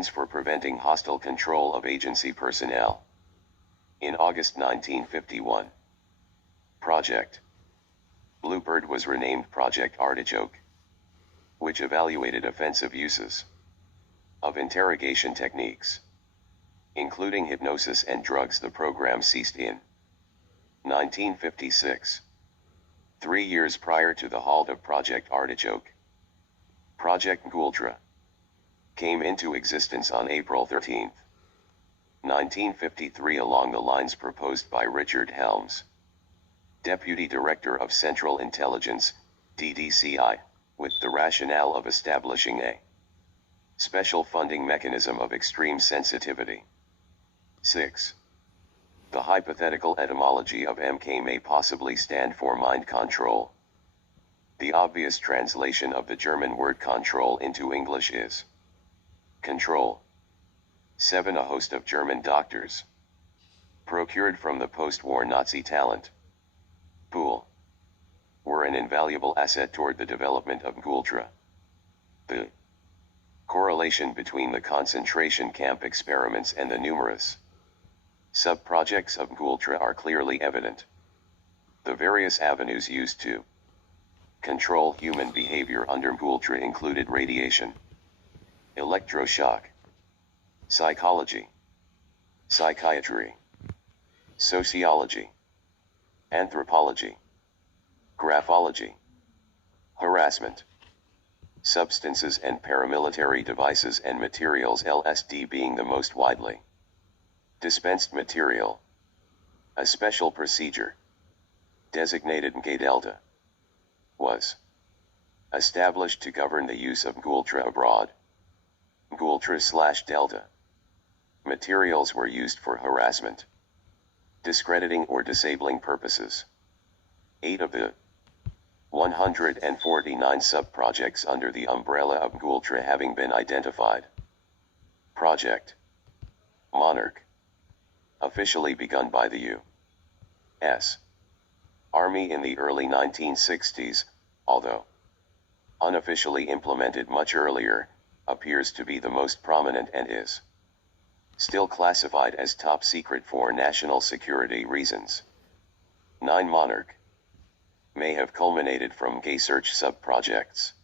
means for preventing hostile control of agency personnel. In August 1951, Project Bluebird was renamed Project Artichoke, which evaluated offensive uses of interrogation techniques, including hypnosis and drugs. The program ceased in 1956. 3 years prior to the halt of Project Artichoke, Project Gultra came into existence on April 13, 1953, along the lines proposed by Richard Helms, Deputy Director of Central Intelligence, DDCI, with the rationale of establishing a special funding mechanism of extreme sensitivity. 6. The hypothetical etymology of MK may possibly stand for mind control. The obvious translation of the German word control into English is control. 7. A host of German doctors, procured from the post-war Nazi talent pool, were an invaluable asset toward the development of Gultra. The correlation between the concentration camp experiments and the numerous sub-projects of Gultra are clearly evident. The various avenues used to control human behavior under Gultra included radiation, electroshock, psychology, psychiatry, sociology, anthropology, graphology, harassment, substances and paramilitary devices and materials, LSD being the most widely dispensed material. A special procedure, designated G-Delta, was established to govern the use of Gultra abroad. Gultra/Delta materials were used for harassment, discrediting or disabling purposes. 8 of the 149 sub-projects under the umbrella of Gultra having been identified. Project Monarch, officially begun by the U.S. Army in the early 1960s, although unofficially implemented much earlier, appears to be the most prominent and is still classified as top secret for national security reasons. 9. Monarch may have culminated from gay search sub-projects,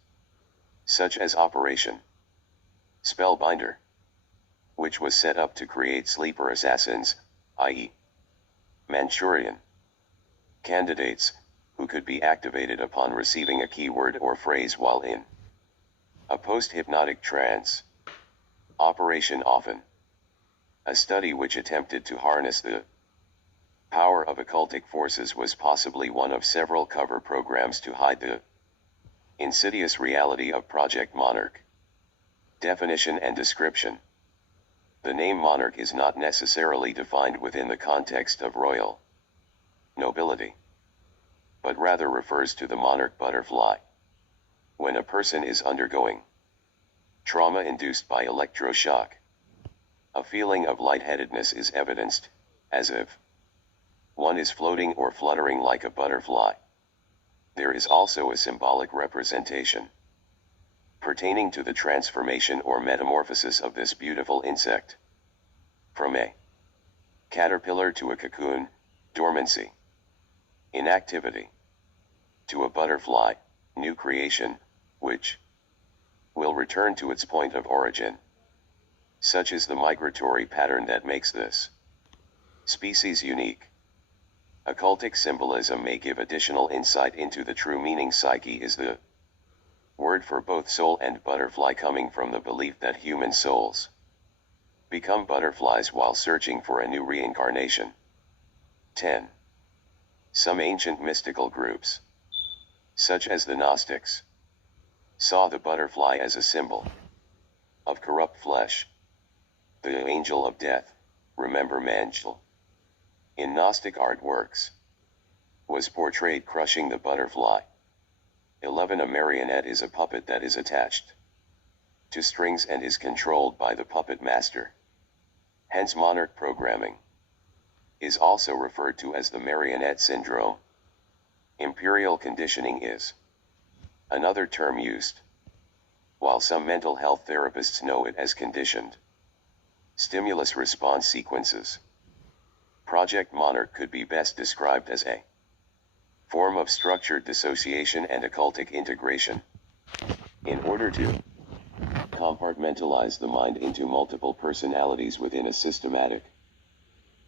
such as Operation Spellbinder, which was set up to create sleeper assassins, i.e. Manchurian candidates, who could be activated upon receiving a keyword or phrase while in a post-hypnotic trance. Operation Often, a study which attempted to harness the power of occultic forces, was possibly one of several cover programs to hide the insidious reality of Project Monarch. Definition and description. The name monarch is not necessarily defined within the context of royal nobility, but rather refers to the monarch butterfly. When a person is undergoing trauma induced by electroshock, a feeling of lightheadedness is evidenced, as if one is floating or fluttering like a butterfly. There is also a symbolic representation pertaining to the transformation or metamorphosis of this beautiful insect from a caterpillar to a cocoon, dormancy, inactivity, to a butterfly, new creation, which will return to its point of origin. Such is the migratory pattern that makes this species unique. Occultic symbolism may give additional insight into the true meaning. Psyche is the word for both soul and butterfly, coming from the belief that human souls become butterflies while searching for a new reincarnation. 10. Some ancient mystical groups, such as the Gnostics, saw the butterfly as a symbol of corrupt flesh. The angel of death, remember Manchel, in Gnostic artworks, was portrayed crushing the butterfly. 11. A marionette is a puppet that is attached to strings and is controlled by the puppet master. Hence monarch programming is also referred to as the marionette syndrome. Imperial conditioning is another term used, while some mental health therapists know it as conditioned Stimulus response sequences. Project Monarch could be best described as a form of structured dissociation and occultic integration. In order to compartmentalize the mind into multiple personalities within a systematic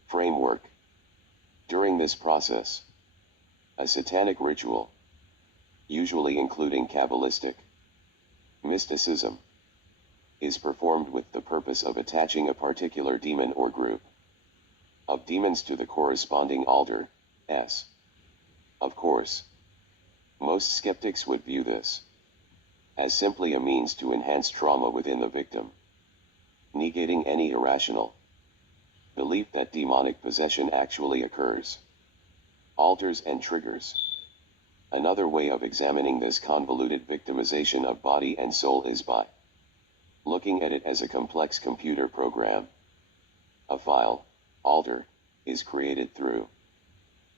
framework. During this process, a satanic ritual, usually including Kabbalistic mysticism, is performed with the purpose of attaching a particular demon or group of demons to the corresponding altar. Of course, most skeptics would view this as simply a means to enhance trauma within the victim, negating any irrational belief that demonic possession actually occurs. Altars and triggers. Another way of examining this convoluted victimization of body and soul is by looking at it as a complex computer program. A file, altar, is created through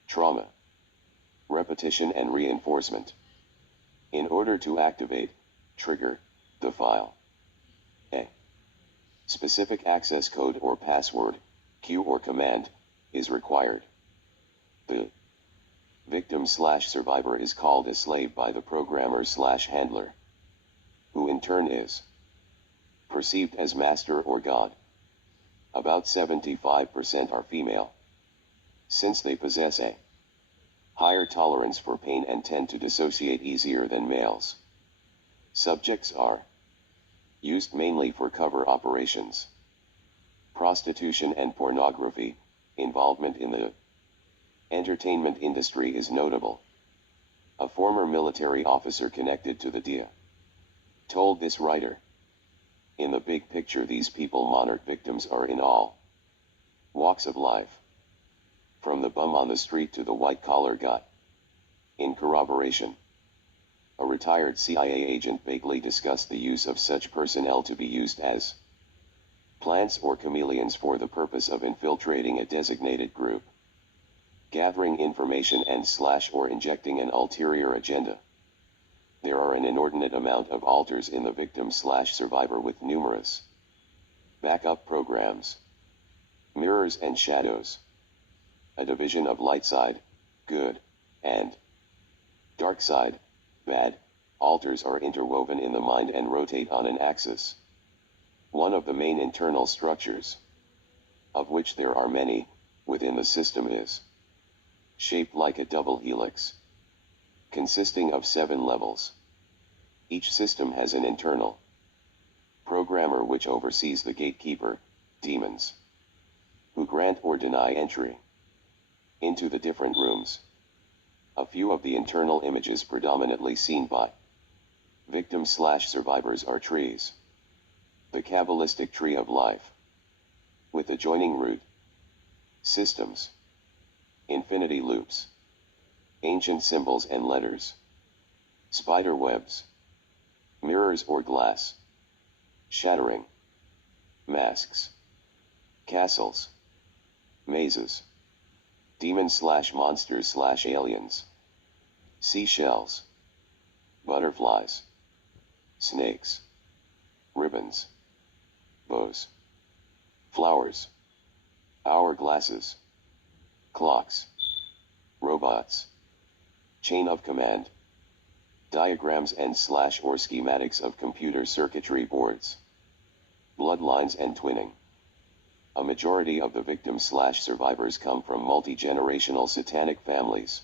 trauma, repetition and reinforcement. In order to activate, trigger, the file, a specific access code or password, cue or command, is required. The victim/survivor is called a slave by the programmer/handler, who in turn is perceived as master or god. About 75% are female, since they possess a higher tolerance for pain and tend to dissociate easier than males. Subjects are used mainly for cover operations. Prostitution and pornography. Involvement in the entertainment industry is notable. A former military officer connected to the DIA told this writer, "In the big picture, these people Monarch victims are in all walks of life, from the bum on the street to the white-collar guy." In corroboration, a retired CIA agent vaguely discussed the use of such personnel to be used as plants or chameleons for the purpose of infiltrating a designated group, gathering information and/or injecting an ulterior agenda. There are an inordinate amount of alters in the victim/survivor with numerous backup programs, mirrors and shadows, a division of light side, good, and dark side, bad. Alters are interwoven in the mind and rotate on an axis. One of the main internal structures, of which there are many, within the system is shaped like a double helix, consisting of 7 levels. Each system has an internal programmer which oversees the gatekeeper, demons, who grant or deny entry into the different rooms. A few of the internal images predominantly seen by victim/survivors are trees. The Kabbalistic tree of life, with adjoining root systems, infinity loops, ancient symbols and letters, spider webs, mirrors or glass, shattering, masks, castles, mazes, demons/monsters/aliens, seashells, butterflies, snakes, ribbons, bows, flowers, hourglasses, clocks, robots, chain of command, diagrams and/or schematics of computer circuitry boards, bloodlines and twinning. A majority of the victim/survivors come from multi-generational satanic families,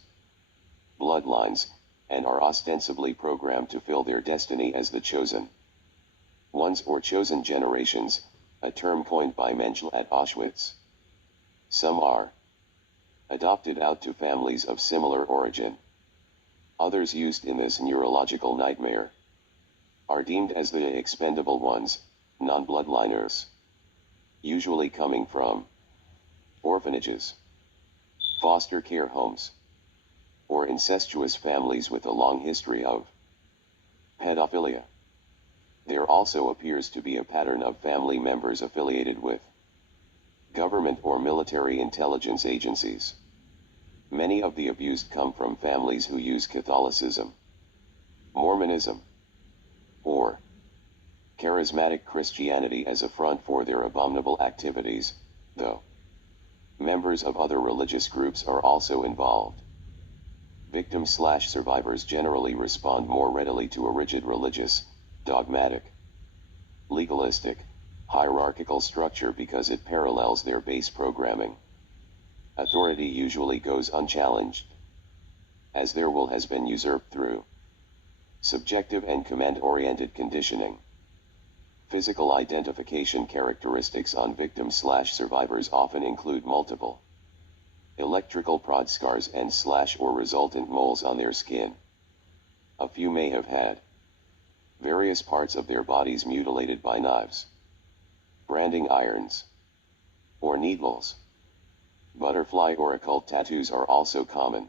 bloodlines, and are ostensibly programmed to fill their destiny as the chosen ones or chosen generations, a term coined by Mengele at Auschwitz. Some are adopted out to families of similar origin. Others used in this neurological nightmare are deemed as the expendable ones, non-bloodliners, usually coming from orphanages, foster care homes, or incestuous families with a long history of pedophilia. There also appears to be a pattern of family members affiliated with government or military intelligence agencies. Many of the abused come from families who use Catholicism, Mormonism, or charismatic Christianity as a front for their abominable activities, though members of other religious groups are also involved. Victims/survivors generally respond more readily to a rigid religious, dogmatic, legalistic, hierarchical structure because it parallels their base programming. Authority usually goes unchallenged, as their will has been usurped through subjective and command-oriented conditioning. Physical identification characteristics on victims/survivors often include multiple electrical prod scars and or resultant moles on their skin. A few may have had various parts of their bodies mutilated by knives, branding irons, or needles. Butterfly or occult tattoos are also common.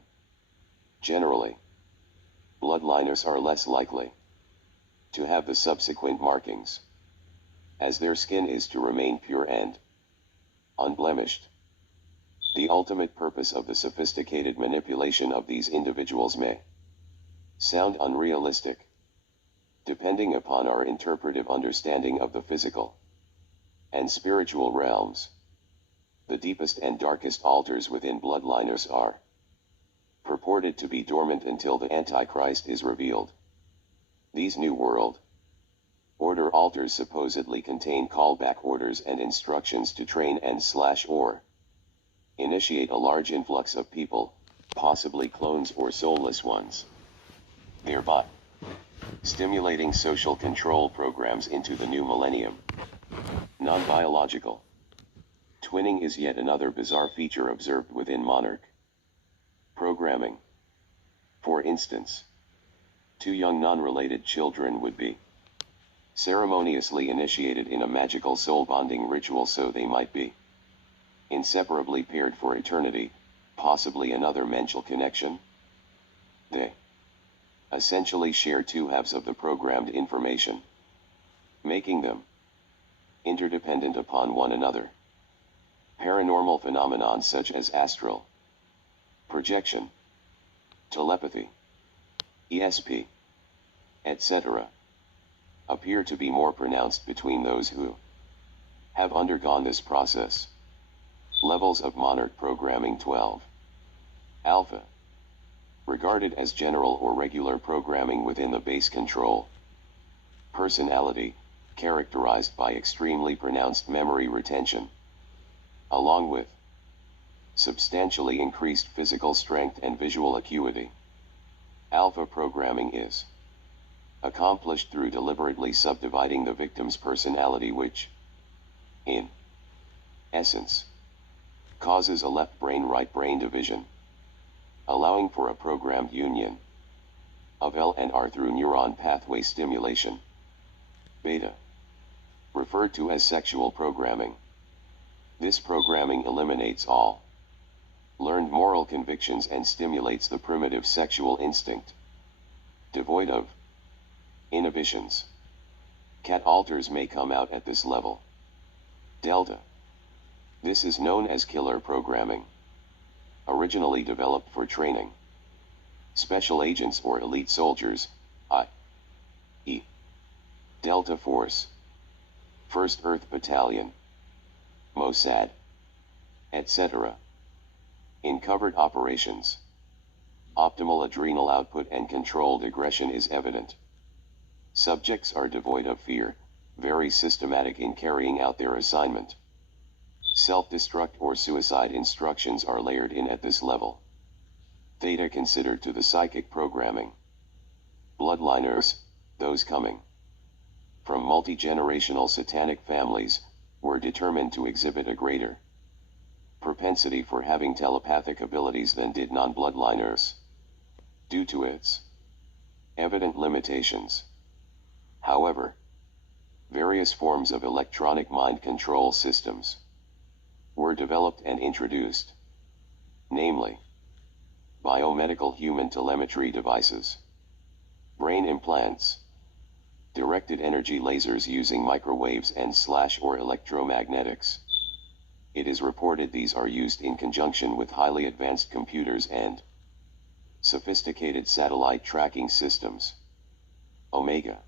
Generally, bloodliners are less likely to have the subsequent markings, as their skin is to remain pure and unblemished. The ultimate purpose of the sophisticated manipulation of these individuals may sound unrealistic, depending upon our interpretive understanding of the physical and spiritual realms. The deepest and darkest altars within bloodliners are purported to be dormant until the Antichrist is revealed. These New World Order altars supposedly contain callback orders and instructions to train and/or initiate a large influx of people, possibly clones or soulless ones, thereby stimulating social control programs into the new millennium. Non-biological twinning is yet another bizarre feature observed within monarch programming. For instance, two young non-related children would be ceremoniously initiated in a magical soul-bonding ritual so they might be inseparably paired for eternity, possibly another mental connection. They essentially share two halves of the programmed information, making them interdependent upon one another. Paranormal phenomenon such as astral projection, telepathy, ESP, etc., appear to be more pronounced between those who have undergone this process. Levels of monarch programming 12. Alpha. Regarded as general or regular programming within the base control personality, characterized by extremely pronounced memory retention, along with substantially increased physical strength and visual acuity. Alpha programming is accomplished through deliberately subdividing the victim's personality, which, in essence, causes a left brain right brain division, allowing for a programmed union of L and R through neuron pathway stimulation. Beta, referred to as sexual programming. This programming eliminates all learned moral convictions and stimulates the primitive sexual instinct, devoid of inhibitions. Cat altars may come out at this level. Delta. This is known as killer programming, originally developed for training special agents or elite soldiers, i.e. Delta Force, 1st Earth Battalion, Mossad, etc. In covert operations, optimal adrenal output and controlled aggression is evident. Subjects are devoid of fear, very systematic in carrying out their assignment. Self-destruct or suicide instructions are layered in at this level. Theta considered to the psychic programming. Bloodliners, those coming from multi-generational satanic families, were determined to exhibit a greater propensity for having telepathic abilities than did non-bloodliners, due to its evident limitations. However, various forms of electronic mind control systems were developed and introduced, namely, biomedical human telemetry devices, brain implants, directed energy lasers using microwaves and/or electromagnetics. It is reported these are used in conjunction with highly advanced computers and sophisticated satellite tracking systems. Omega.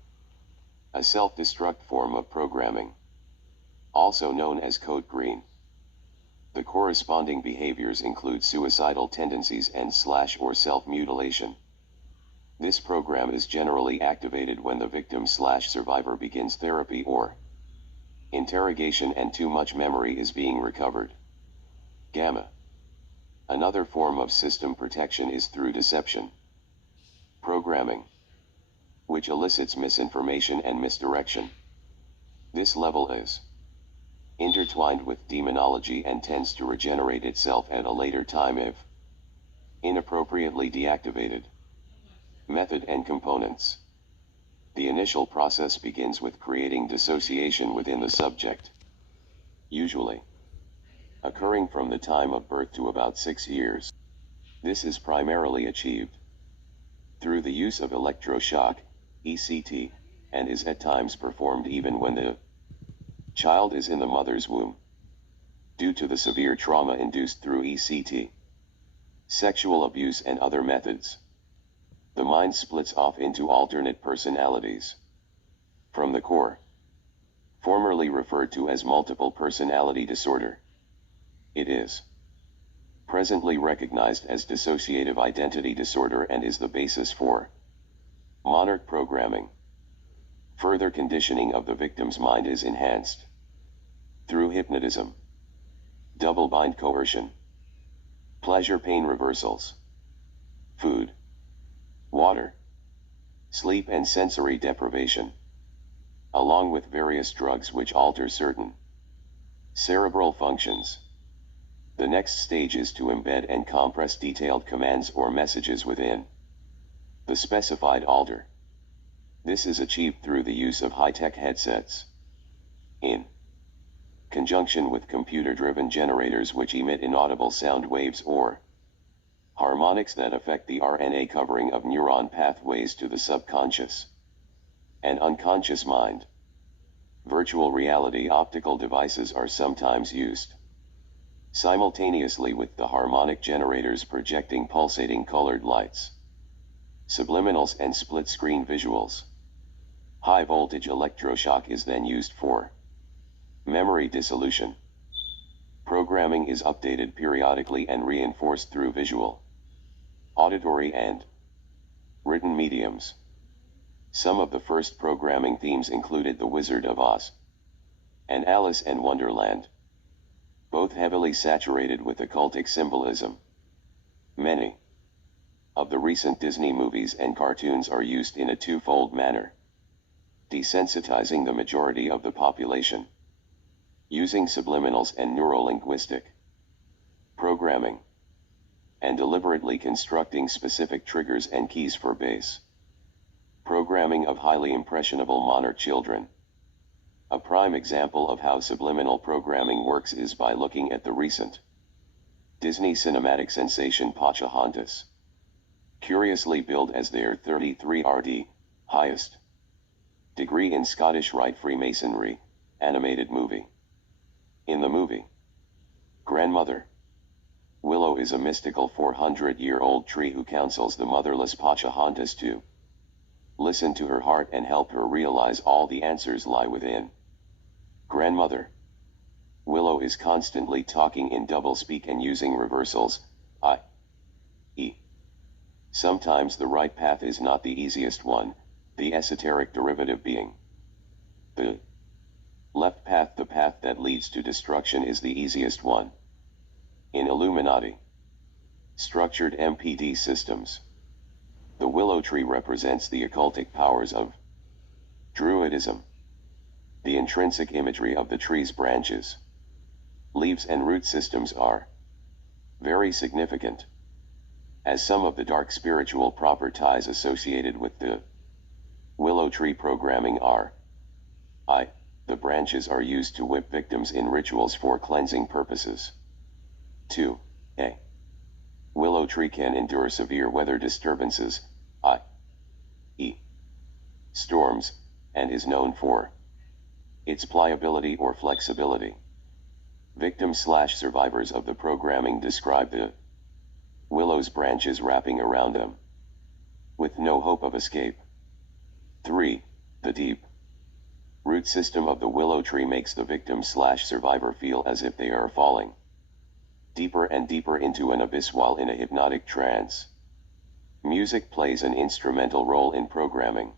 a self-destruct form of programming, also known as code green. The corresponding behaviors include suicidal tendencies and / or self-mutilation. This program is generally activated when the victim / survivor begins therapy or interrogation and too much memory is being recovered. Gamma. Another form of system protection is through deception programming, which elicits misinformation and misdirection. This level is intertwined with demonology and tends to regenerate itself at a later time if inappropriately deactivated. Method and components. The initial process begins with creating dissociation within the subject, usually occurring from the time of birth to about 6 years. This is primarily achieved through the use of electroshock, ECT, and is at times performed even when the child is in the mother's womb, due to the severe trauma induced through ECT. Sexual abuse and other methods. The mind splits off into alternate personalities from the core, formerly referred to as multiple personality disorder. It is presently recognized as dissociative identity disorder and is the basis for monarch programming. Further conditioning of the victim's mind is enhanced through hypnotism, double-bind coercion, pleasure-pain reversals, food, water, sleep and sensory deprivation, along with various drugs which alter certain cerebral functions. The next stage is to embed and compress detailed commands or messages within the specified alter. This is achieved through the use of high-tech headsets, in conjunction with computer-driven generators which emit inaudible sound waves or harmonics that affect the RNA covering of neuron pathways to the subconscious and unconscious mind. Virtual reality optical devices are sometimes used simultaneously with the harmonic generators projecting pulsating colored lights, subliminals and split-screen visuals. High-voltage electroshock is then used for memory dissolution. Programming is updated periodically and reinforced through visual, auditory and written mediums. Some of the first programming themes included The Wizard of Oz and Alice in Wonderland, both heavily saturated with occultic symbolism. Many of the recent Disney movies and cartoons are used in a twofold manner: desensitizing the majority of the population, using subliminals and neurolinguistic programming, and deliberately constructing specific triggers and keys for base programming of highly impressionable monarch children. A prime example of how subliminal programming works is by looking at the recent Disney cinematic sensation Pocahontas, curiously billed as their 33rd, highest degree in Scottish Rite Freemasonry, animated movie. In the movie, Grandmother Willow is a mystical 400-year-old tree who counsels the motherless Pocahontas to listen to her heart and help her realize all the answers lie within. Grandmother Willow is constantly talking in doublespeak and using reversals, i.e. sometimes the right path is not the easiest one, the esoteric derivative being the left path. The path that leads to destruction is the easiest one. In Illuminati structured MPD systems, the willow tree represents the occultic powers of Druidism. The intrinsic imagery of the tree's branches, leaves and root systems are very significant, as some of the dark spiritual properties associated with the willow tree programming are the branches are used to whip victims in rituals for cleansing purposes. 2. A willow tree can endure severe weather disturbances, i.e. storms, and is known for its pliability or flexibility. Victims/survivors of the programming describe the willow's branches wrapping around them, with no hope of escape. 3. The deep Root system of the willow tree makes the victim/survivor feel as if they are falling deeper and deeper into an abyss while in a hypnotic trance. Music plays an instrumental role in programming.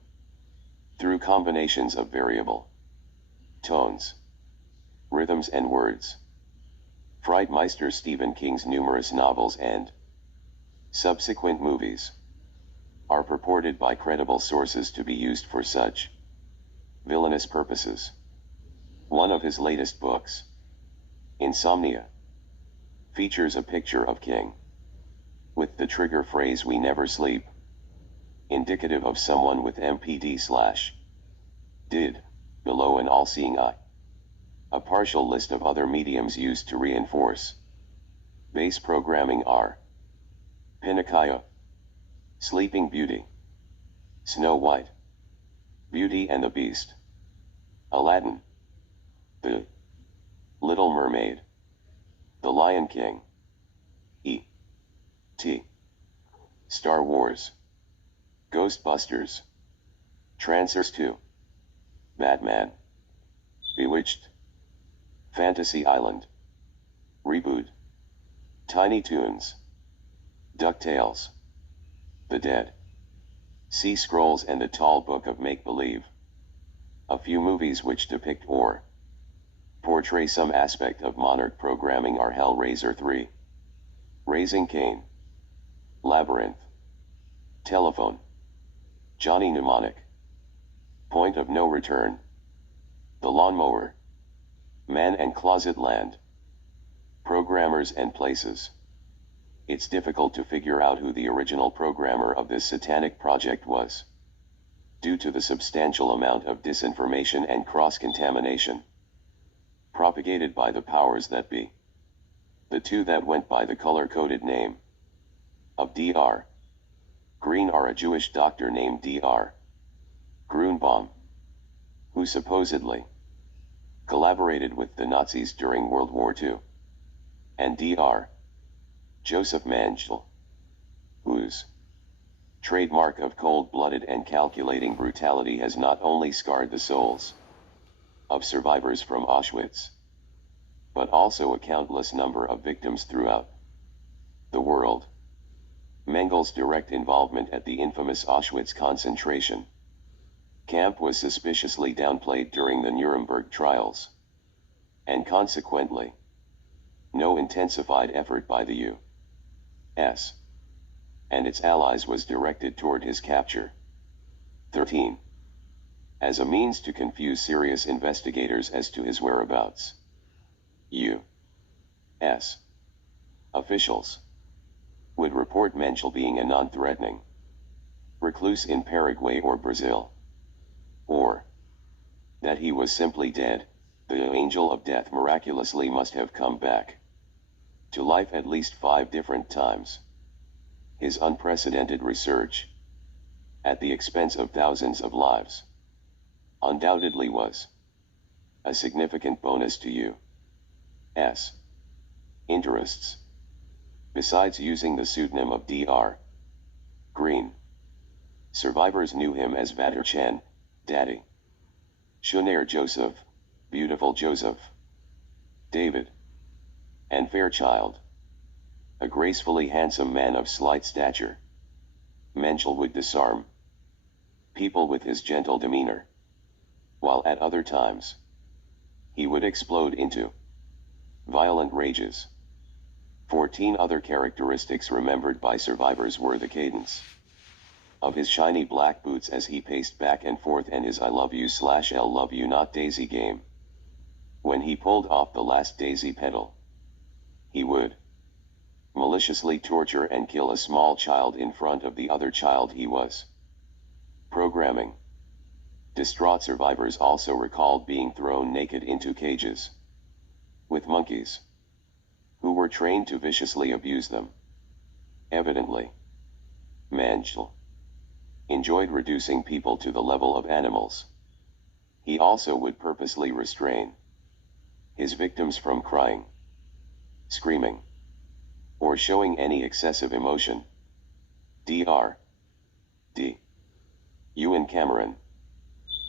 Through combinations of variable tones, rhythms and words. Frightmeister Stephen King's numerous novels and subsequent movies are purported by credible sources to be used for such villainous purposes. One of his latest books, Insomnia, features a picture of King with the trigger phrase "we never sleep," indicative of someone with MPD/did below an all-seeing eye. A partial list of other mediums used to reinforce base programming are Pinocchio, Sleeping Beauty, Snow White, Beauty and the Beast, Aladdin, The Little Mermaid, The Lion King, E.T., Star Wars, Ghostbusters, Transformers 2, Batman, Bewitched, Fantasy Island, Reboot, Tiny Toons, DuckTales, The Dead Sea Scrolls and The Tall Book of Make-Believe. A few movies which depict or portray some aspect of monarch programming are Hellraiser 3, Raising Cain, Labyrinth, Telephone, Johnny Mnemonic, Point of No Return, The Lawnmower, Man and Closet Land. Programmers and places. It's difficult to figure out who the original programmer of this satanic project was, due to the substantial amount of disinformation and cross-contamination propagated by the powers that be. The two that went by the color-coded name of Dr. Green are a Jewish doctor named Dr. Grunbaum, who supposedly collaborated with the Nazis during World War II, and Dr. Joseph Mengele, whose trademark of cold-blooded and calculating brutality has not only scarred the souls of survivors from Auschwitz, but also a countless number of victims throughout the world. Mengele's direct involvement at the infamous Auschwitz concentration camp was suspiciously downplayed during the Nuremberg trials, and consequently, no intensified effort by the U.S. and its allies was directed toward his capture. 13. As a means to confuse serious investigators as to his whereabouts, U.S. officials would report Mengele being a non-threatening recluse in Paraguay or Brazil, or that he was simply dead. The angel of death miraculously must have come back to life at least 5 different times. His unprecedented research, at the expense of thousands of lives, undoubtedly was a significant bonus to U.S. interests. Besides using the pseudonym of Dr. Green, survivors knew him as Vader Chen, Daddy, Shunair Joseph, Beautiful Joseph, David, and Fairchild, a gracefully handsome man of slight stature. Mengele would disarm people with his gentle demeanor, while at other times, he would explode into violent rages. 14 other characteristics remembered by survivors were the cadence of his shiny black boots as he paced back and forth, and his "I love you/L love you not Daisy" game. When he pulled off the last daisy petal, he would maliciously torture and kill a small child in front of the other child he was programming. Distraught survivors also recalled being thrown naked into cages with monkeys, who were trained to viciously abuse them. Evidently, Mengele enjoyed reducing people to the level of animals. He also would purposely restrain his victims from crying, screaming, or showing any excessive emotion. Dr. D. Ewan Cameron,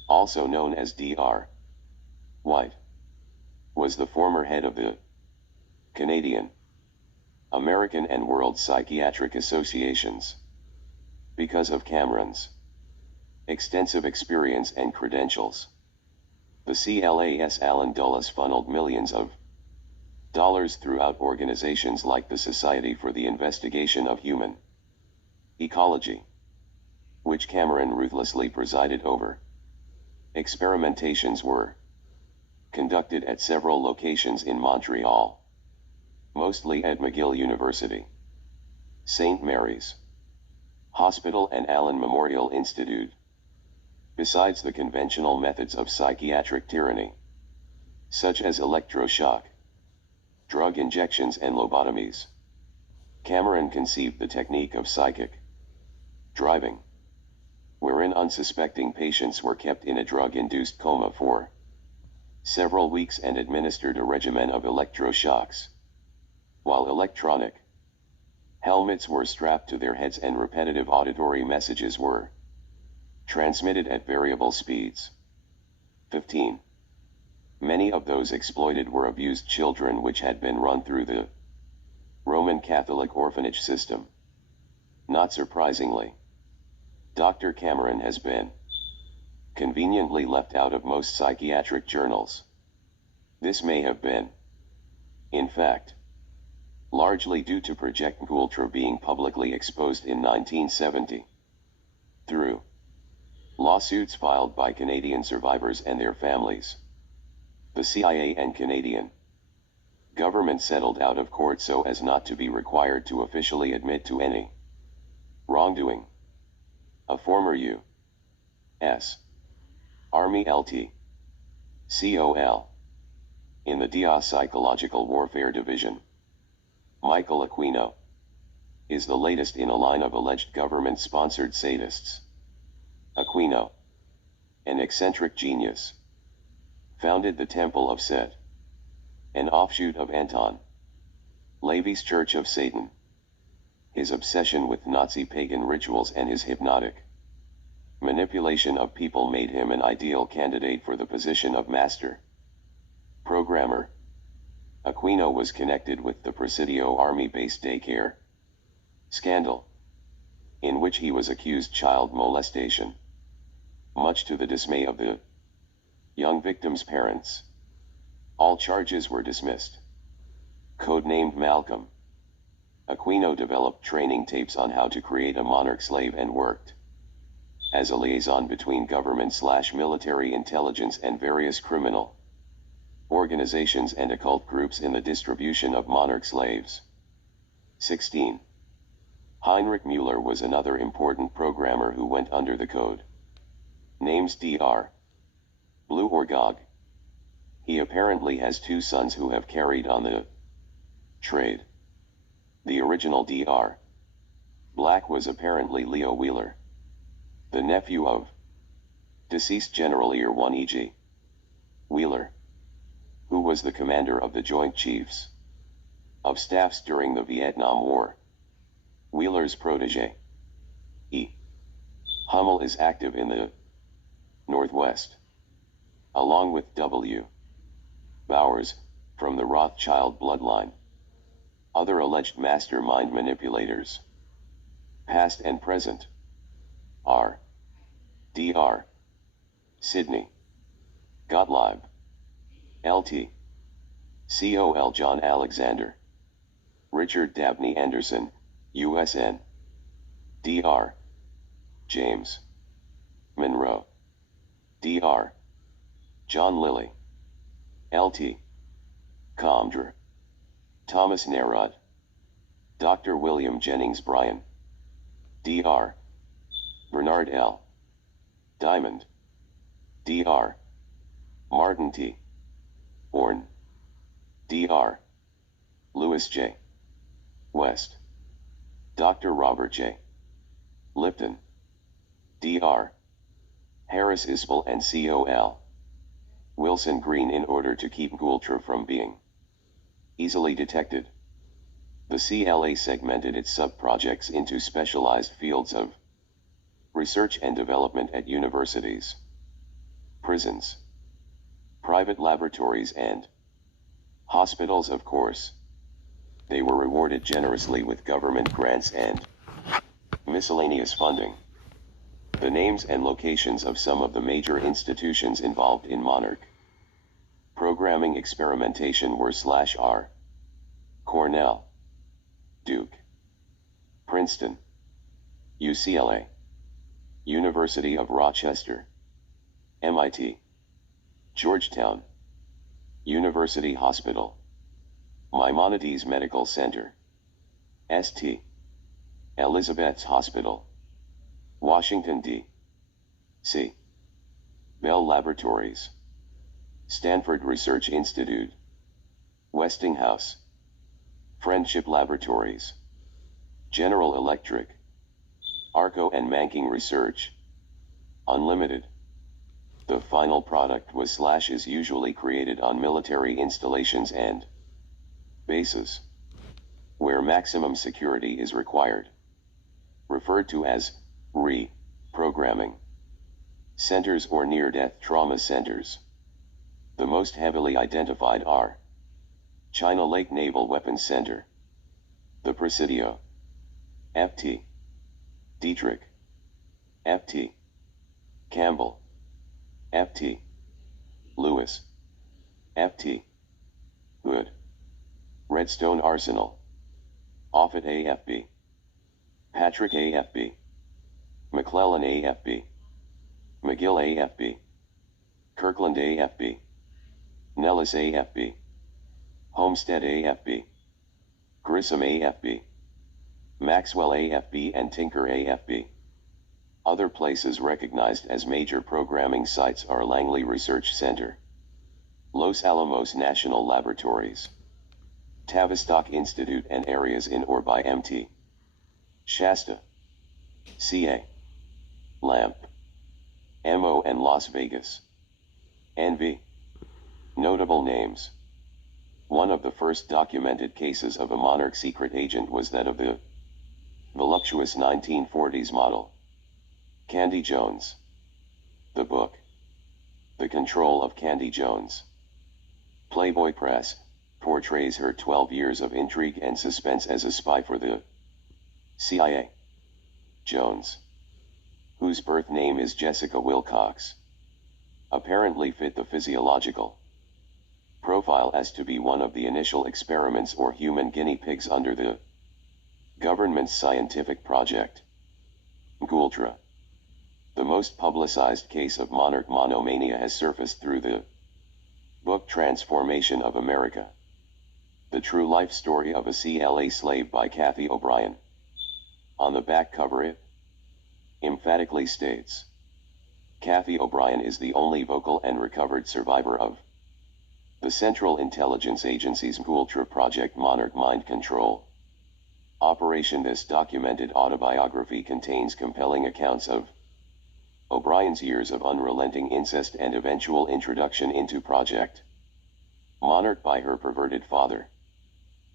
also known as Dr. White, was the former head of the Canadian, American and World Psychiatric Associations. Because of Cameron's extensive experience and credentials, the CLAS Alan Dulles funneled millions of dollars throughout organizations like the Society for the Investigation of Human Ecology, which Cameron ruthlessly presided over. Experimentations were conducted at several locations in Montreal, mostly at McGill University, St. Mary's Hospital and Allen Memorial Institute. Besides the conventional methods of psychiatric tyranny, such as electroshock, drug injections and lobotomies, Cameron conceived the technique of psychic driving, wherein unsuspecting patients were kept in a drug-induced coma for several weeks and administered a regimen of electroshocks, while electronic helmets were strapped to their heads and repetitive auditory messages were transmitted at variable speeds. 15. Many of those exploited were abused children which had been run through the Roman Catholic orphanage system. Not surprisingly, Dr. Cameron has been conveniently left out of most psychiatric journals. This may have been, in fact, largely due to Project Gultra being publicly exposed in 1970. Through lawsuits filed by Canadian survivors and their families, the CIA and Canadian government settled out of court so as not to be required to officially admit to any wrongdoing. A former U.S. Army LT. COL. in the DIA Psychological Warfare Division, Michael Aquino, is the latest in a line of alleged government-sponsored sadists. Aquino, an eccentric genius, founded the Temple of Set, an offshoot of Anton LaVey's Church of Satan. His obsession with Nazi pagan rituals and his hypnotic manipulation of people made him an ideal candidate for the position of master programmer. Aquino was connected with the Presidio Army-based daycare scandal, in which he was accused child molestation, much to the dismay of the young victim's parents. All charges were dismissed. Codenamed Malcolm, Aquino developed training tapes on how to create a monarch slave and worked as a liaison between government/military intelligence and various criminal organizations and occult groups in the distribution of monarch slaves. 16. Heinrich Müller was another important programmer who went under the code names Dr. Blue or Gog. He apparently has two sons who have carried on the trade. The original Dr. Black was apparently Leo Wheeler, the nephew of deceased General Ear 1 E.G. Wheeler, who was the commander of the Joint Chiefs of Staffs during the Vietnam War. Wheeler's protege, E. Hummel, is active in the Northwest, along with W. Bowers, from the Rothschild bloodline. Other alleged mastermind manipulators, past and present, are Dr. Sidney Gottlieb, Lt. Col. John Alexander, Richard Dabney Anderson, USN, Dr. James Monroe, Dr. John Lilly, Lt. Comdr. Thomas Nerod, Dr. William Jennings Bryan, Dr. Bernard L. Diamond, Dr. Martin T. Orne, Dr. Louis J. West, Dr. Robert J. Lipton, Dr. Harris Isbell and Col. Wilson Green, in order to keep Gultra from being easily detected. The CLA segmented its sub-projects into specialized fields of research and development at universities. prisons, private laboratories and hospitals, of course. They were rewarded generously with government grants and miscellaneous funding. The names and locations of some of the major institutions involved in Monarch programming experimentation were /R, Cornell, Duke, Princeton, UCLA, University of Rochester, MIT, Georgetown, University Hospital, Maimonides Medical Center, St. Elizabeth's Hospital, Washington, D.C., Bell Laboratories, Stanford Research Institute, Westinghouse, Friendship Laboratories, General Electric, Arco and Manking Research, Unlimited. The final product was / is usually created on military installations and bases, where maximum security is required, referred to as reprogramming centers or near-death trauma centers. The most heavily identified are China Lake Naval Weapons Center, the Presidio, Ft. Dietrich, Ft. Campbell, Ft. Lewis, Ft. Hood, Redstone Arsenal, Offutt AFB, Patrick AFB, McClellan AFB, McGill AFB, Kirkland AFB, Nellis AFB, Homestead AFB, Grissom AFB, Maxwell AFB and Tinker AFB. Other places recognized as major programming sites are Langley Research Center, Los Alamos National Laboratories, Tavistock Institute and areas in or by Mt. Shasta, CA, LAMP, MO and Las Vegas, NV. Notable names. One of the first documented cases of a Monarch secret agent was that of the voluptuous 1940s model, Candy Jones. The book, The Control of Candy Jones, Playboy Press, portrays her 12 years of intrigue and suspense as a spy for the CIA. Jones, whose birth name is Jessica Wilcox, apparently fit the physiological profile as to be one of the initial experiments or human guinea pigs under the government's scientific project, Gultra. The most publicized case of Monarch monomania has surfaced through the book Transformation of America, the true life story of a CLA slave by Kathy O'Brien. On the back cover it emphatically states, Kathy O'Brien is the only vocal and recovered survivor of the Central Intelligence Agency's Gultra Project Monarch Mind Control operation. This documented autobiography contains compelling accounts of O'Brien's years of unrelenting incest and eventual introduction into Project Monarch by her perverted father,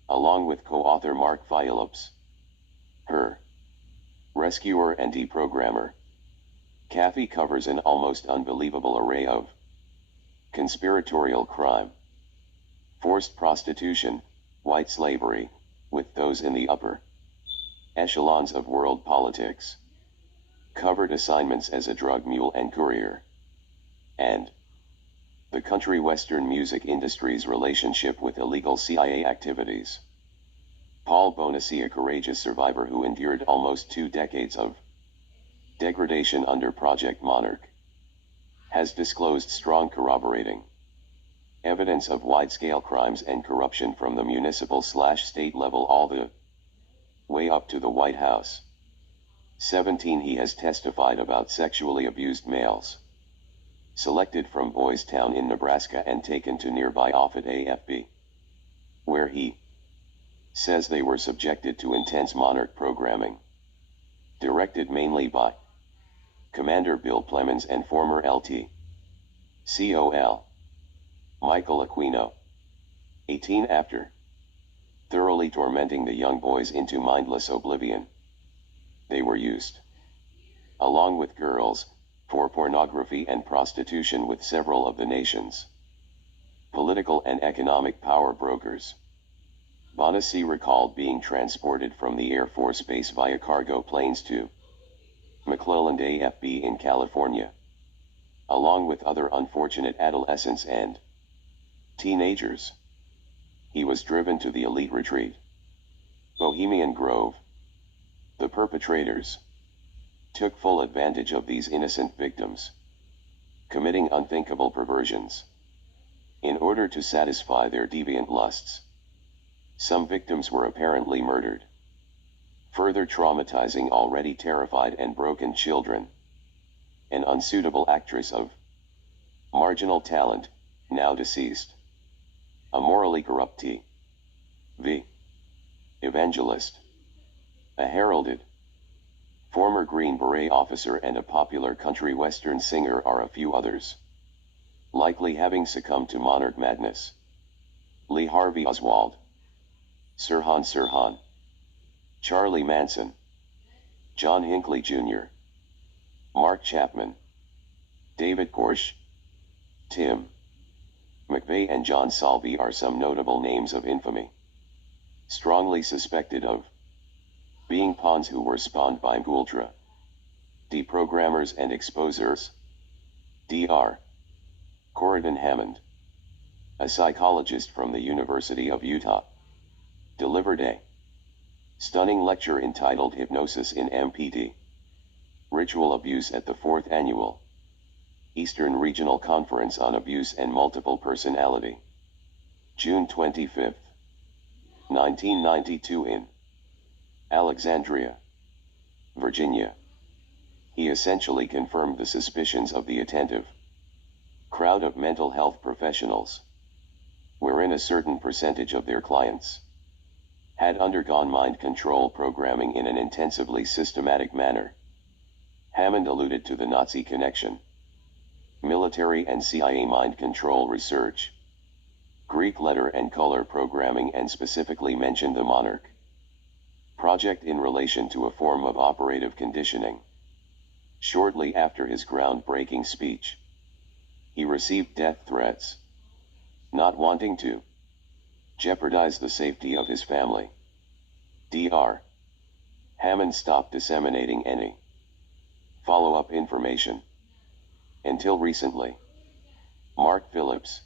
along with co-author Mark Phillips, her rescuer and deprogrammer. Kathy covers an almost unbelievable array of conspiratorial crime, forced prostitution, white slavery, with those in the upper echelons of world politics, covered assignments as a drug mule and courier, and the country western music industry's relationship with illegal CIA activities. Paul Bonaci, a courageous survivor who endured almost 2 decades of degradation under Project Monarch, has disclosed strong corroborating evidence of wide-scale crimes and corruption from the municipal/state level all the way up to the White House. 17. He has testified about sexually abused males, selected from Boys Town in Nebraska and taken to nearby Offutt AFB, where he says they were subjected to intense Monarch programming, directed mainly by Commander Bill Plemons and former LT Col. Michael Aquino. 18. After thoroughly tormenting the young boys into mindless oblivion, they were used, along with girls, for pornography and prostitution with several of the nation's political and economic power brokers. Bonacy recalled being transported from the Air Force Base via cargo planes to McClelland AFB in California, along with other unfortunate adolescents and teenagers. He was driven to the elite retreat, Bohemian Grove. The perpetrators took full advantage of these innocent victims, committing unthinkable perversions in order to satisfy their deviant lusts. Some victims were apparently murdered, further traumatizing already terrified and broken children. An unsuitable actress of marginal talent, now deceased, a morally corrupt T.V. evangelist, a heralded former Green Beret officer and a popular country western singer are a few others, likely having succumbed to monarch madness. Lee Harvey Oswald, Sirhan, Charlie Manson, John Hinckley Jr., Mark Chapman, David Koresh, Tim McVeigh and John Salvi are some notable names of infamy, strongly suspected of being pawns who were spawned by Gultra, deprogrammers and exposers. Dr. Corridon Hammond, a psychologist from the University of Utah, delivered a stunning lecture entitled Hypnosis in MPD, Ritual Abuse at the 4th Annual Eastern Regional Conference on Abuse and Multiple Personality, June 25, 1992 in Alexandria, Virginia. He essentially confirmed the suspicions of the attentive crowd of mental health professionals, wherein a certain percentage of their clients had undergone mind control programming in an intensively systematic manner. Hammond alluded to the Nazi connection, military and CIA mind control research, Greek letter and color programming, and specifically mentioned the Monarch Project in relation to a form of operative conditioning. Shortly after his groundbreaking speech, he received death threats, not wanting to jeopardize the safety of his family. Dr. Hammond stopped disseminating any follow-up information until recently. Mark Phillips,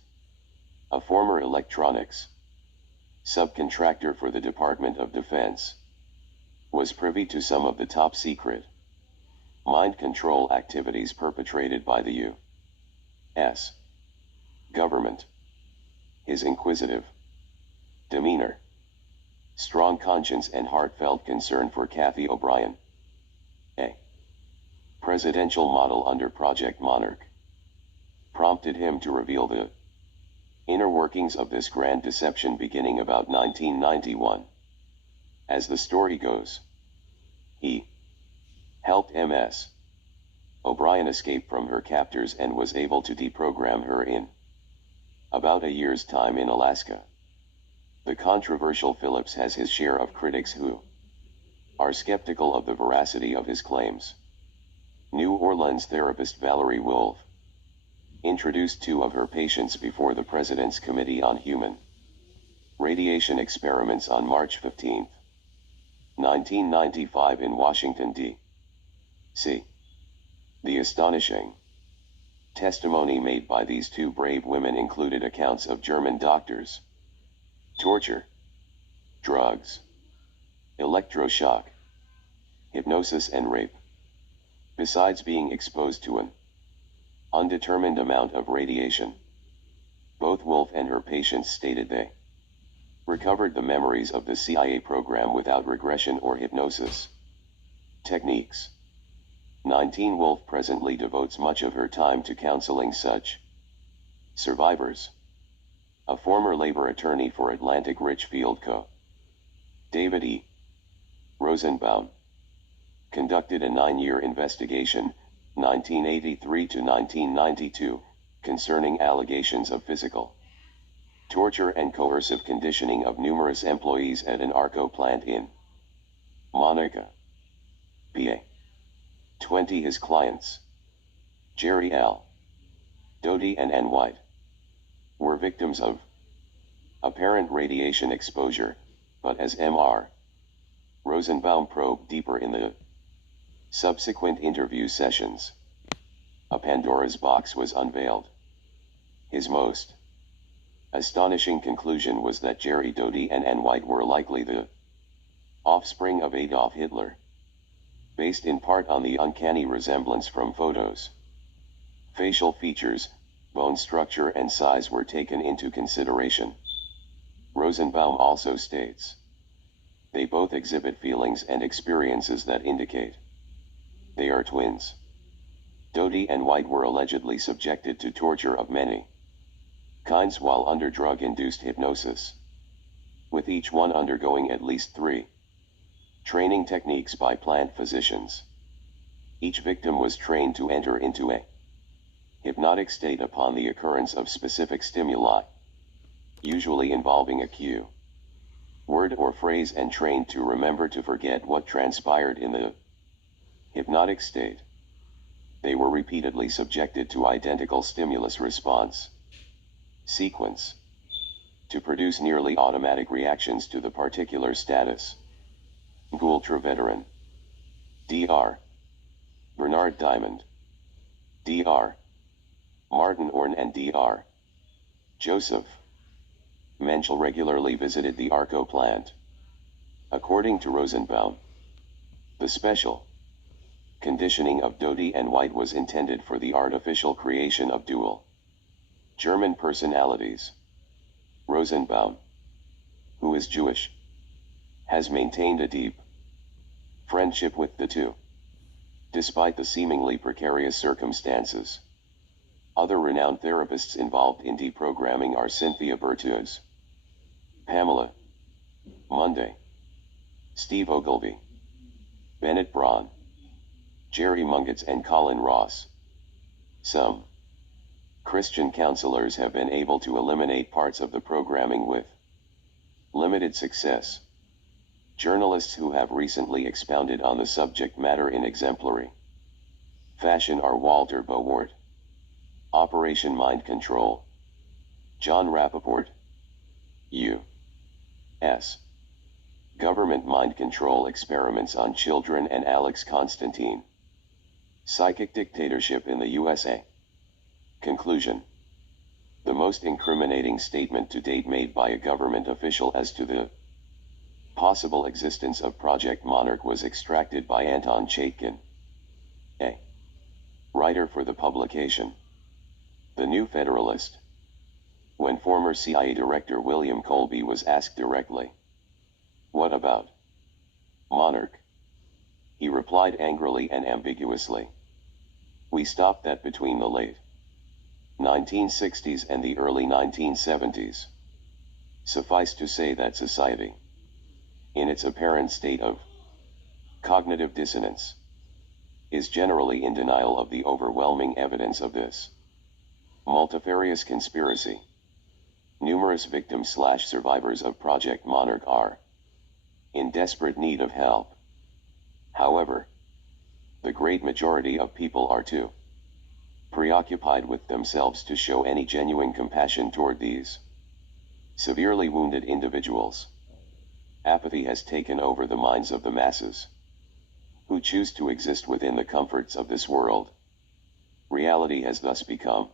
a former electronics subcontractor for the Department of Defense, was privy to some of the top-secret mind control activities perpetrated by the U.S. government. His inquisitive demeanor, strong conscience and heartfelt concern for Kathy O'Brien, a presidential model under Project Monarch, prompted him to reveal the inner workings of this grand deception beginning about 1991. As the story goes, he helped Ms. O'Brien escape from her captors and was able to deprogram her in about a year's time in Alaska. The controversial Phillips has his share of critics who are skeptical of the veracity of his claims. New Orleans therapist Valerie Wolf introduced 2 of her patients before the President's Committee on Human Radiation Experiments on March 15, 1995 in Washington, D.C. The astonishing testimony made by these 2 brave women included accounts of German doctors, torture, drugs, electroshock, hypnosis and rape, besides being exposed to an undetermined amount of radiation. Both Wolf and her patients stated they recovered the memories of the CIA program without regression or hypnosis techniques. 19 Wolf presently devotes much of her time to counseling such survivors. A former labor attorney for Atlantic Richfield Co., David E. Rosenbaum, conducted a 9-year investigation, 1983 to 1992, concerning allegations of physical torture and coercive conditioning of numerous employees at an Arco plant in Monica, PA. 20 his clients Jerry L. Doty and N. White were victims of apparent radiation exposure, but as Mr. Rosenbaum probed deeper in the subsequent interview sessions, a Pandora's box was unveiled. His most astonishing conclusion was that Jerry Doty and N. White were likely the offspring of Adolf Hitler, based in part on the uncanny resemblance from photos. Facial features, bone structure and size were taken into consideration. Rosenbaum also states, they both exhibit feelings and experiences that indicate they are twins. Doty and White were allegedly subjected to torture of many kinds while under drug-induced hypnosis, with each one undergoing at least 3 training techniques by plant physicians. Each victim was trained to enter into a hypnotic state upon the occurrence of specific stimuli, usually involving a cue, word or phrase, and trained to remember to forget what transpired in the hypnotic state. They were repeatedly subjected to identical stimulus response sequence to produce nearly automatic reactions to the particular status. Gultra veteran Dr. Bernard Diamond, Dr. Martin Orne and Dr. Joseph Menschel regularly visited the Arco plant. According to Rosenbaum, the special conditioning of Doty and White was intended for the artificial creation of dual German personalities. Rosenbaum, who is Jewish, has maintained a deep friendship with the two, despite the seemingly precarious circumstances. Other renowned therapists involved in deprogramming are Cynthia Bertuz, Pamela Monday, Steve Ogilvy, Bennett Braun, Jerry Mungetz and Colin Ross. Some Christian counselors have been able to eliminate parts of the programming with limited success. Journalists who have recently expounded on the subject matter in exemplary fashion are Walter Bowart, Operation Mind Control, John Rappaport, U.S. Government Mind Control Experiments on Children, and Alex Constantine, Psychic Dictatorship in the USA. Conclusion: the most incriminating statement to date made by a government official as to the possible existence of Project Monarch was extracted by Anton Chaikin, a writer for the publication The New Federalist. When former CIA Director William Colby was asked directly, "What about Monarch?" he replied angrily and ambiguously, "We stopped that between the late 1960s and the early 1970s. Suffice to say that society, in its apparent state of cognitive dissonance, is generally in denial of the overwhelming evidence of this multifarious conspiracy. Numerous victims/survivors of Project Monarch are in desperate need of help. However, the great majority of people are too preoccupied with themselves to show any genuine compassion toward these severely wounded individuals. Apathy has taken over the minds of the masses, who choose to exist within the comforts of this world. Reality has thus become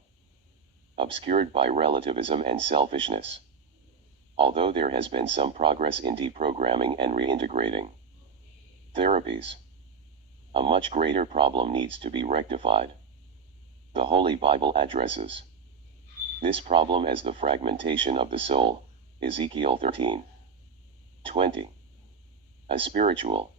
obscured by relativism and selfishness. Although there has been some progress in deprogramming and reintegrating therapies, a much greater problem needs to be rectified. The Holy Bible addresses this problem as the fragmentation of the soul, Ezekiel 13:20. A spiritual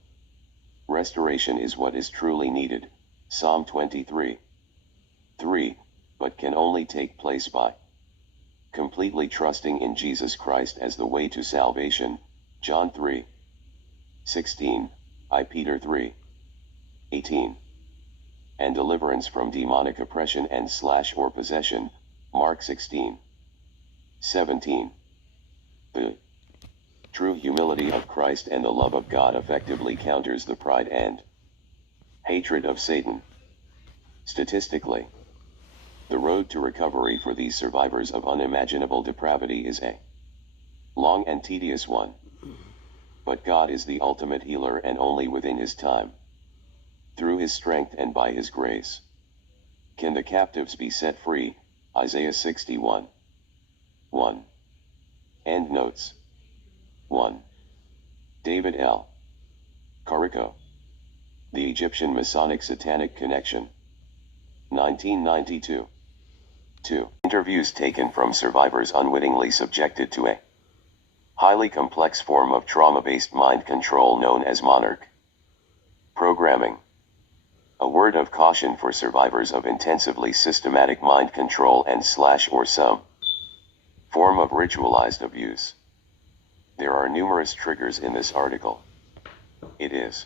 restoration is what is truly needed, Psalm 23:3, but can only take place by completely trusting in Jesus Christ as the way to salvation, John 3:16, I Peter 3:18, and deliverance from demonic oppression and/or possession, Mark 16:17. The true humility of Christ and the love of God effectively counters the pride and hatred of Satan. Statistically, the road to recovery for these survivors of unimaginable depravity is a long and tedious one. But God is the ultimate healer, and only within His time, through His strength and by His grace, can the captives be set free. Isaiah 61. 1. Endnotes. 1. David L. Carrico. The Egyptian Masonic Satanic Connection. 1992. 2. Interviews taken from survivors unwittingly subjected to a highly complex form of trauma-based mind control known as monarch programming. A word of caution for survivors of intensively systematic mind control and or some form of ritualized abuse. There are numerous triggers in this article. It is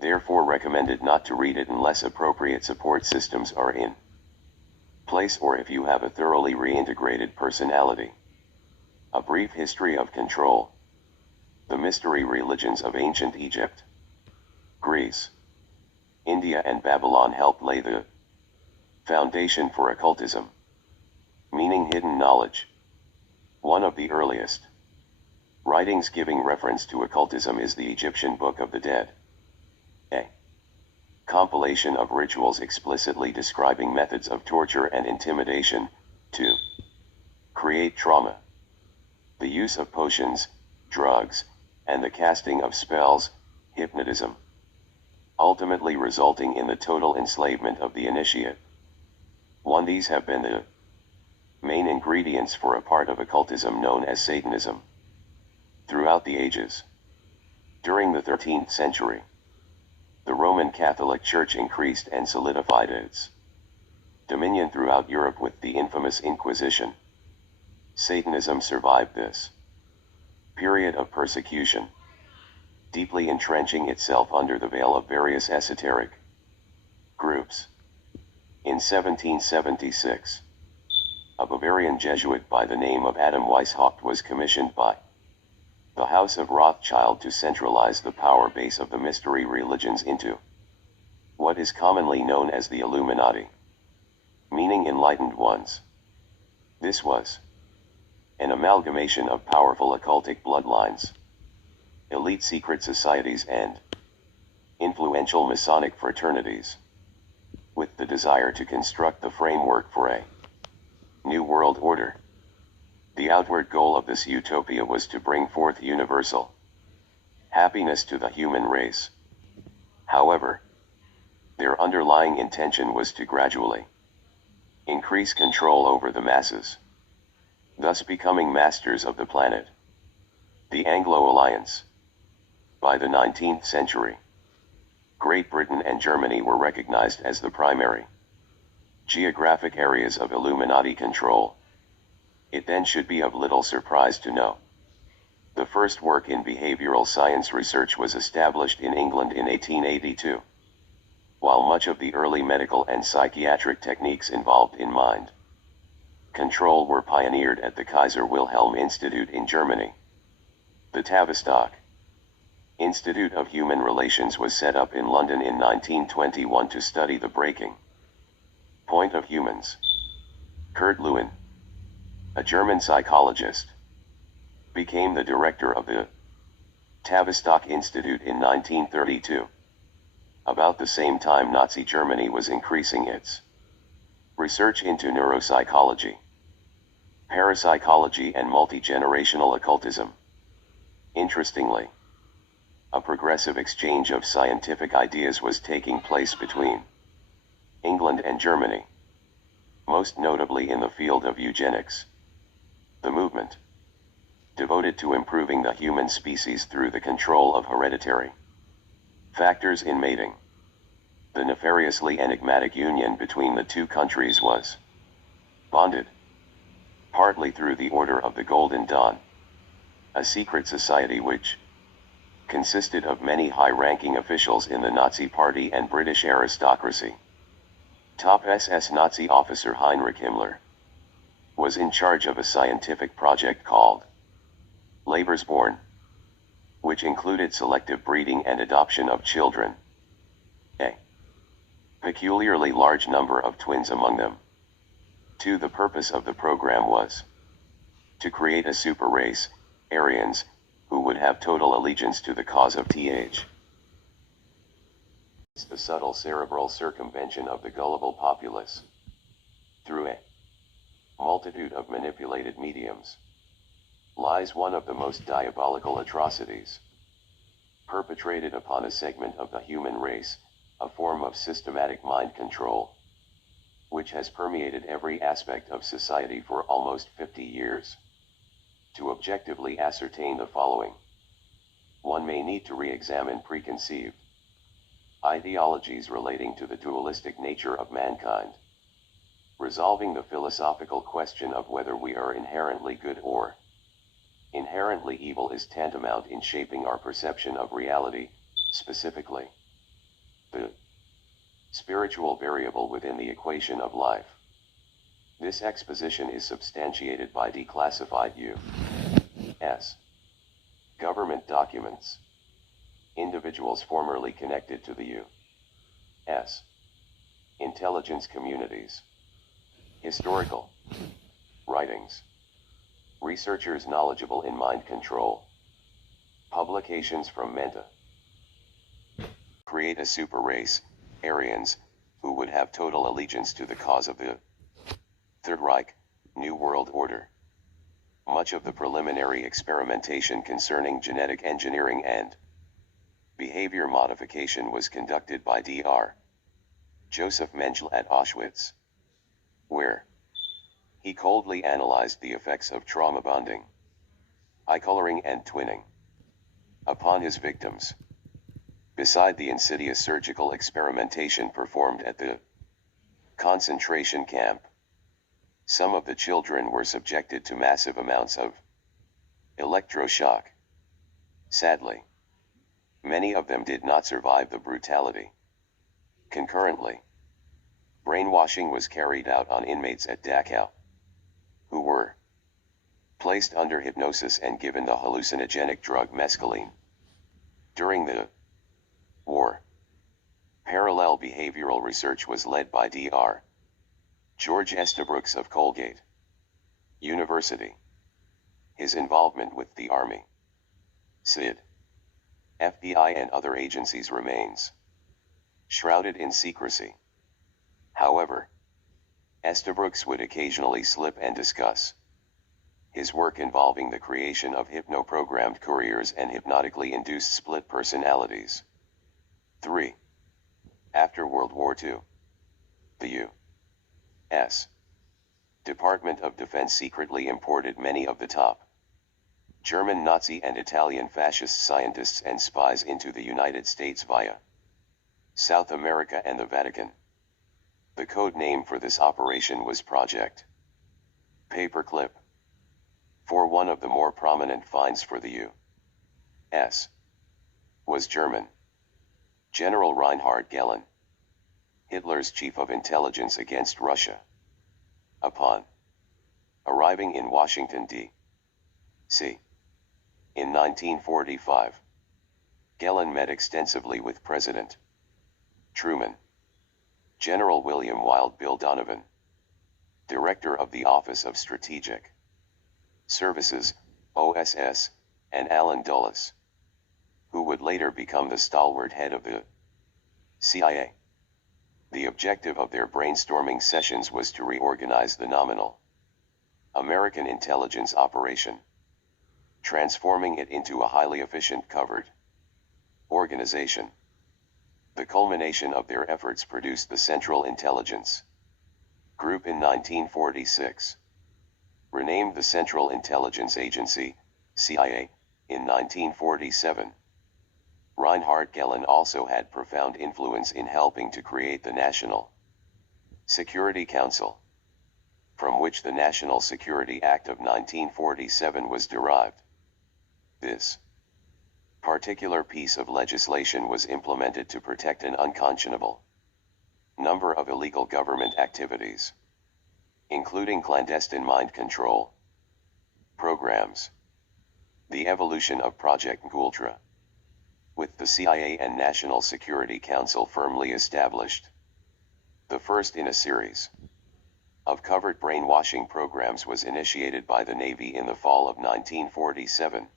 therefore recommended not to read it unless appropriate support systems are in place or if you have a thoroughly reintegrated personality. A brief history of control. The mystery religions of ancient Egypt, Greece, India and Babylon helped lay the foundation for occultism, meaning hidden knowledge. One of the earliest writings giving reference to occultism is the Egyptian Book of the Dead, a compilation of rituals explicitly describing methods of torture and intimidation to create trauma. The use of potions, drugs, and the casting of spells, hypnotism, ultimately resulting in the total enslavement of the initiate. These have been the main ingredients for a part of occultism known as Satanism throughout the ages. During the 13th century, the Roman Catholic Church increased and solidified its dominion throughout Europe with the infamous Inquisition. Satanism survived this period of persecution, deeply entrenching itself under the veil of various esoteric groups. In 1776, a Bavarian Jesuit by the name of Adam Weishaupt was commissioned by the House of Rothschild to centralize the power base of the mystery religions into what is commonly known as the Illuminati, meaning enlightened ones. This was an amalgamation of powerful occultic bloodlines, elite secret societies and influential Masonic fraternities, with the desire to construct the framework for a new world order. The outward goal of this utopia was to bring forth universal happiness to the human race. However, their underlying intention was to gradually increase control over the masses, thus becoming masters of the planet. The Anglo Alliance. By the 19th century, Great Britain and Germany were recognized as the primary geographic areas of Illuminati control. It then should be of little surprise to know the first work in behavioral science research was established in England in 1882, while much of the early medical and psychiatric techniques involved in mind control were pioneered at the Kaiser Wilhelm Institute in Germany. The Tavistock Institute of Human Relations was set up in London in 1921 to study the breaking point of humans. Kurt Lewin, a German psychologist, became the director of the Tavistock Institute in 1932. About the same time, Nazi Germany was increasing its research into neuropsychology, parapsychology and multi-generational occultism. Interestingly, a progressive exchange of scientific ideas was taking place between England and Germany, most notably in the field of eugenics. The movement, devoted to improving the human species through the control of hereditary factors in mating. The nefariously enigmatic union between the two countries was bonded, partly through the Order of the Golden Dawn, a secret society which consisted of many high-ranking officials in the Nazi Party and British aristocracy. Top SS Nazi officer Heinrich Himmler was in charge of a scientific project called Lebensborn, which included selective breeding and adoption of children. A peculiarly large number of twins among them. 2. The purpose of the program was to create a super race, Aryans, who would have total allegiance to the cause of Th. The subtle cerebral circumvention of the gullible populace. Through a multitude of manipulated mediums lies one of the most diabolical atrocities perpetrated upon a segment of the human race, a form of systematic mind control, which has permeated every aspect of society for almost 50 years. To objectively ascertain the following, one may need to re-examine preconceived ideologies relating to the dualistic nature of mankind. Resolving the philosophical question of whether we are inherently good or inherently evil is tantamount in shaping our perception of reality, specifically the spiritual variable within the equation of life. This exposition is substantiated by declassified U.S. government documents, individuals formerly connected to the U.S. intelligence communities, historical writings, researchers knowledgeable in mind control, publications from Menta. Create a super race, Aryans, who would have total allegiance to the cause of the Third Reich, New World Order. Much of the preliminary experimentation concerning genetic engineering and behavior modification was conducted by Dr. Joseph Mengele at Auschwitz, where he coldly analyzed the effects of trauma bonding, eye coloring and twinning upon his victims. Beside the insidious surgical experimentation performed at the concentration camp, some of the children were subjected to massive amounts of electroshock. Sadly, many of them did not survive the brutality. Concurrently, brainwashing was carried out on inmates at Dachau, who were placed under hypnosis and given the hallucinogenic drug mescaline. During the war, parallel behavioral research was led by Dr. George Estabrooks of Colgate University. His involvement with the Army, SID, FBI and other agencies remains shrouded in secrecy. However, Estabrooks would occasionally slip and discuss his work involving the creation of hypno-programmed couriers and hypnotically induced split personalities. 3. After World War II, the U.S. Department of Defense secretly imported many of the top German Nazi and Italian fascist scientists and spies into the United States via South America and the Vatican. The code name for this operation was Project Paperclip. For one of the more prominent finds for the U.S. was German General Reinhard Gehlen, Hitler's chief of intelligence against Russia. Upon arriving in Washington, D.C. in 1945, Gehlen met extensively with President Truman, General William Wild Bill Donovan, Director of the Office of Strategic Services, OSS, and Allen Dulles, who would later become the stalwart head of the CIA. The objective of their brainstorming sessions was to reorganize the nominal American intelligence operation, transforming it into a highly efficient covered organization. The culmination of their efforts produced the Central Intelligence Group in 1946. Renamed the Central Intelligence Agency, CIA, in 1947. Reinhard Gehlen also had profound influence in helping to create the National Security Council, from which the National Security Act of 1947 was derived. This particular piece of legislation was implemented to protect an unconscionable number of illegal government activities, including clandestine mind control programs. The evolution of Project Gultra, with the CIA and National Security Council firmly established, The first in a series of covert brainwashing programs was initiated by the Navy in the fall of 1947.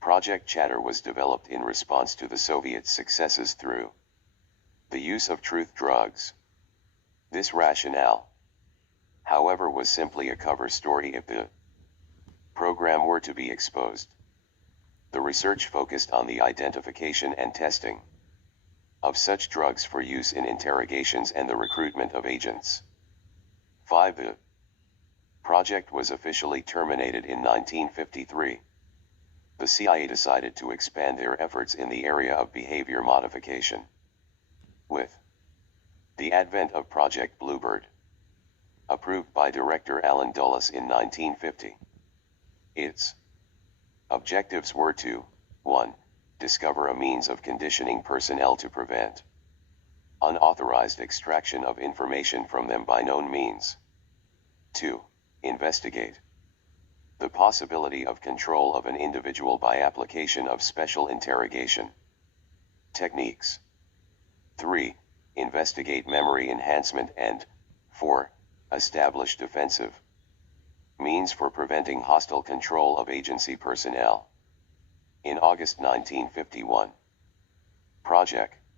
Project Chatter was developed in response to the Soviet successes through the use of truth drugs. This rationale, however, was simply a cover story if the program were to be exposed. The research focused on the identification and testing of such drugs for use in interrogations and the recruitment of agents. 5. The project was officially terminated in 1953. The CIA decided to expand their efforts in the area of behavior modification. With the advent of Project Bluebird, approved by Director Allen Dulles in 1950, its objectives were to 1. Discover a means of conditioning personnel to prevent unauthorized extraction of information from them by known means. 2. Investigate the possibility of control of an individual by application of special interrogation techniques. 3. Investigate memory enhancement and 4. Establish defensive means for preventing hostile control of agency personnel. In August 1951, Project